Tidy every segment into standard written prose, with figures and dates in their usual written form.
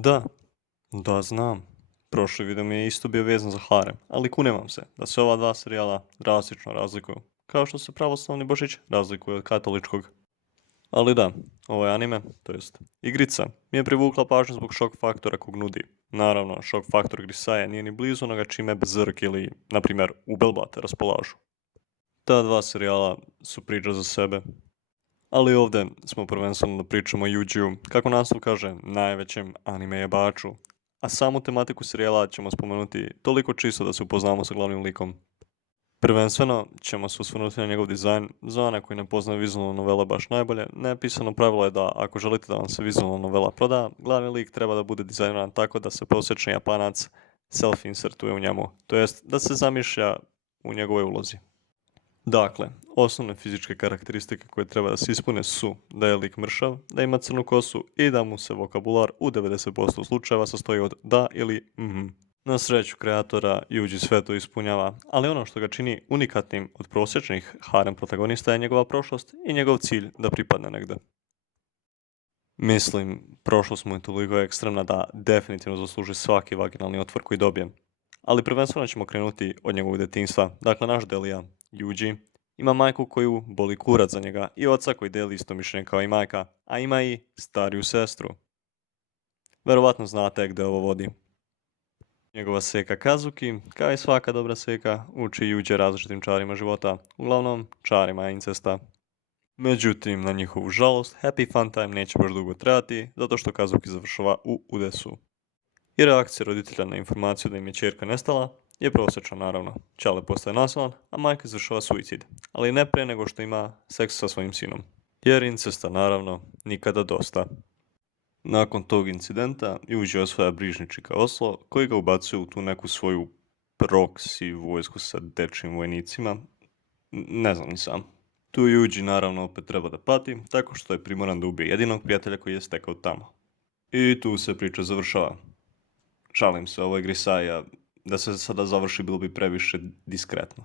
Da, da znam. Prošli video mi je isto bio vezan za harem, ali kunem vam se da se ova dva serijala drastično razlikuju, kao što se pravoslavni Božić razlikuje od katoličkog. Ali da, ovo je anime, to jest igrica, mi je privukla pažnju zbog šok faktora kog nudi. Naravno, šok faktor Grisaia nije ni blizu onoga čime Berserk ili, na primjer, Ubelbat raspolažu. Ta dva serijala su priča za sebe. Ali ovdje smo prvenstveno da pričamo o Yujiu, kako naslov kaže, najvećem anime jebaču. A samu tematiku serijala ćemo spomenuti toliko čisto da se upoznamo sa glavnim likom. Prvenstveno ćemo se osvrnuti na njegov dizajn. Za one koji ne poznaju vizualne novele baš najbolje, nepisano pravilo je da ako želite da vam se vizualna novela proda, glavni lik treba da bude dizajniran tako da se prosječni Japanac self-insertuje u njemu, to jest da se zamišlja u njegovoj ulozi. Dakle, osnovne fizičke karakteristike koje treba da se ispune su da je lik mršav, da ima crnu kosu i da mu se vokabular u 90% slučajeva sastoji od da ili mhm. Na sreću kreatora, Yuji sve to ispunjava, ali ono što ga čini unikatnim od prosječnih harem protagonista je njegova prošlost i njegov cilj da pripadne negde. Mislim, prošlost mu je toliko ekstremna da definitivno zasluži svaki vaginalni otvor koji dobije. Ali prvenstveno ćemo krenuti od njegovog detinjstva. Dakle, naš Delija, Yuji, ima majku koju boli kurac za njega i oca koji deli isto mišljenje kao i majka, a ima i stariju sestru. Verovatno znate gdje ovo vodi. Njegova seka Kazuki, kao i svaka dobra seka, uči Yuji različitim čarima života, uglavnom čarima incesta. Međutim, na njihovu žalost, Happy Fun Time neće baš dugo trajati, zato što Kazuki završava u udesu. I reakcija roditelja na informaciju da im je ćerka nestala je prosječna naravno. Čale postaje nasilan, a majka izvršava suicid, ali ne pre nego što ima seks sa svojim sinom. Jer incesta naravno nikada dosta. Nakon tog incidenta Yuji osvaja brižničika Oslo koji ga ubacuje u tu neku svoju proksi vojsku sa dečjim vojnicima. Ne znam ni sam. Tu Yuji naravno opet treba da pati, tako što je primoran da ubije jedinog prijatelja koji je stekao tamo. I tu se priča završava. Šalim se, ovo je Grisaia, da se sada završi bilo bi previše diskretno.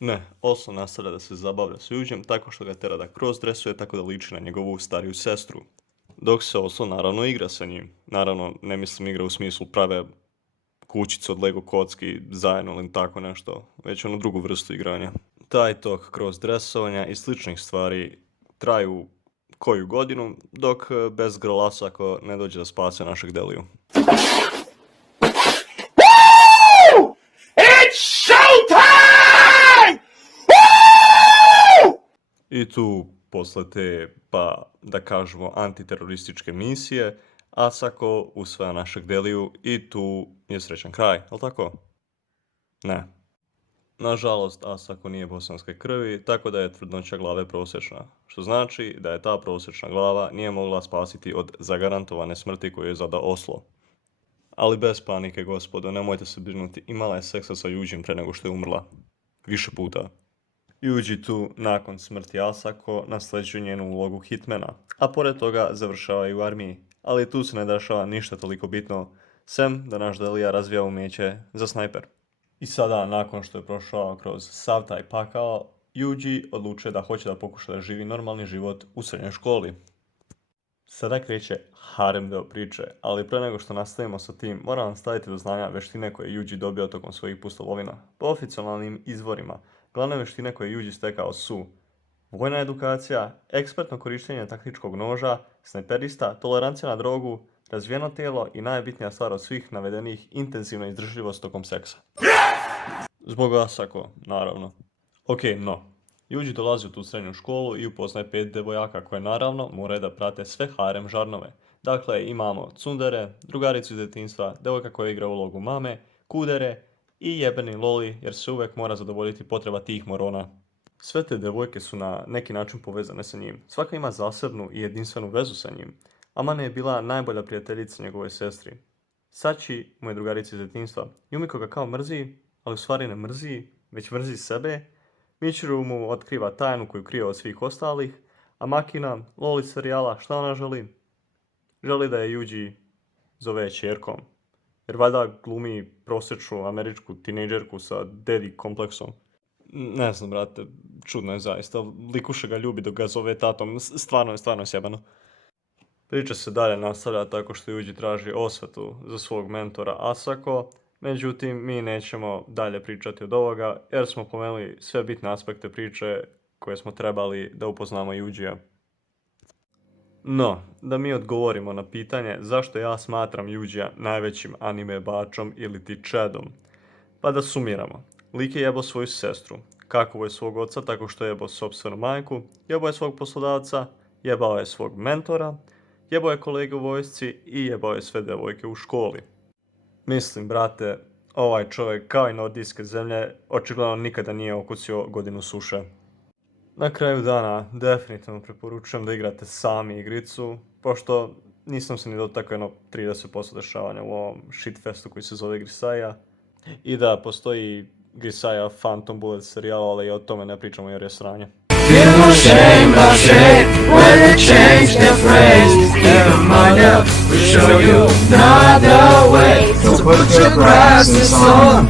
Ne, Oslo nastavlja da se zabavlja s Yujijem tako što ga tera da cross-dressuje tako da liči na njegovu stariju sestru. Dok se Oslo naravno igra sa njim. Naravno, ne mislim igra u smislu prave kućice od Lego kocki zajedno ili tako nešto, već onu drugu vrstu igranja. Taj tok cross-dressovanja i sličnih stvari traju koju godinu, dok bez grlasa ako ne dođe da spase našeg Deliju. I tu, posle te, pa da kažemo, antiterorističke misije, Asako usvaja našeg Deliju i tu je srećan kraj, jel tako? Ne. Nažalost, Asako nije bosanske krvi, tako da je tvrdnoća glave prosječna, što znači da je ta prosječna glava nije mogla spasiti od zagarantovane smrti koju je zada Oslo. Ali bez panike, gospodo, nemojte se brinuti, imala je seksa sa Yujijem pre nego što je umrla. Više puta. Yuji tu, nakon smrti Asako, nasljeđuje njenu ulogu hitmana, a pored toga završava i u armiji. Ali tu se ne dešava ništa toliko bitno, sem da naš Delija razvija umijeće za snajper. I sada, nakon što je prošao kroz sav taj pakao, Yuji odlučuje da hoće da pokuša da živi normalni život u srednjoj školi. Sada kreće harem deo priče, ali pre nego što nastavimo sa tim, moram vam staviti do znanja veštine koje je Yuji dobio tokom svojih pustolovina. Po oficijalnim izvorima, glavne veštine koje je Yuji stekao su vojna edukacija, ekspertno korištenje taktičkog noža, snajperista, tolerancija na drogu, razvijeno tijelo i najbitnija stvar od svih navedenih, intenzivna izdržljivost tokom seksa. Zbog Asako, naravno. Ok, no. Yuji dolazi u tu srednju školu i upoznaje 5 devojaka koje naravno moraju da prate sve harem žarnove. Dakle, imamo tsundere, drugaricu iz djetinjstva, devojka koja igra ulogu mame, kudere i jebeni loli jer se uvijek mora zadovoljiti potreba tih morona. Sve te devojke su na neki način povezane sa njim. Svaka ima zasebnu i jedinstvenu vezu sa njim. Amane je bila najbolja prijateljica njegove sestri. Sachi mu je drugarica iz djetinjstva. Yumiko ga kao mrzi, ali u stvari ne mrzi, već mrzi sebe. Michiru mu otkriva tajnu koju krije od svih ostalih, a Makina, loli serijala, šta ona želi? Želi da je Yuji zove ćerkom. Jer valjda glumi prosječnu američku tinejdžerku sa daddy kompleksom. Ne znam, brate, čudno je zaista. Likuša ga ljubi dok ga zove tatom, stvarno je sjebano. Priča se dalje nastavlja tako što Yuji traži osvetu za svog mentora Asako, međutim mi nećemo dalje pričati od ovoga jer smo pomenuli sve bitne aspekte priče koje smo trebali da upoznamo Yujija. No, da mi odgovorimo na pitanje zašto ja smatram Yujija najvećim anime bačom ili ti Chadom. Pa da sumiramo. Lik je jebao svoju sestru. Kako je svog oca tako što je jebao sopstvenu majku, jebao je svog poslodavca, jebao je svog mentora, jebao je kolege u vojsci i jebao je sve devojke u školi. Mislim, brate, ovaj čovjek kao i nordijske zemlje očigledno nikada nije okucio godinu suše. Na kraju dana definitivno preporučujem da igrate sami igricu, pošto nisam se ni dotakao jedno 30% dešavanja u ovom shitfestu koji se zove Grisaia. I da, postoji Grisaia Phantom Bullet serijal, ali o tome ne pričamo jer je sranje. Feel no shame, no shame, when they change their phrase. Never mind up, we'll show you another way. So put your glasses on.